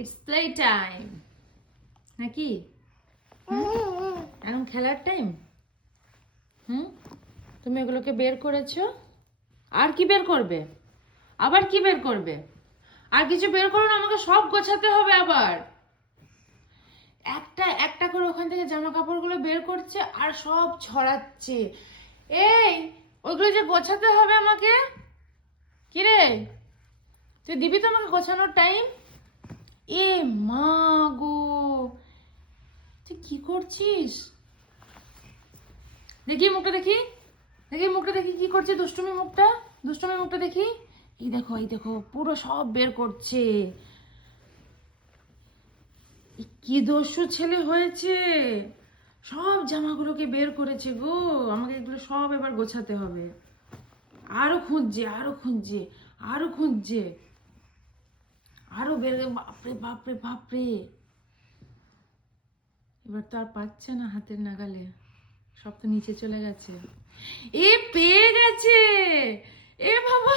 It's play time নাকি? এখন খেলার টাইম। তুমি এগুলোকে বের করেছো, আর কি বের করবে? আবার কি বের করবে? আর কিছু বের করো না, আমাকে সব গোছাতে হবে আবার। একটা একটা করে ওখান থেকে জামা কাপড়গুলো বের করছে আর সব ছড়াচ্ছে। এই ওইগুলো যে গোছাতে হবে আমাকে। কি রে, তুই দিবি তো আমাকে গোছানোর টাইম? এ মা গো, তুই কি করছিস? দেখি মুখটা, দেখি দেখি মুখটা, দেখি কি করছে। দুষ্টুমি মুখটা, দুষ্টুমি মুখটা দেখি। এই দেখো, এই দেখো, পুরো সব বের করছে। কি দস্যু ছেলে হয়েছে, সব জামাগুলোকে বের করেছে গো। আমাকে এগুলো সব এবার গোছাতে হবে। আরো খুঁজছে, আরো খুঁজছে, আরো খুঁজছে, আরো বের। বাপরে বাপরে বাপরে, এবার তো আর পাচ্ছে না হাতের নাগালে, সব তো নিচে চলে গেছে। এ পেয়ে গেছে। এ বাবা,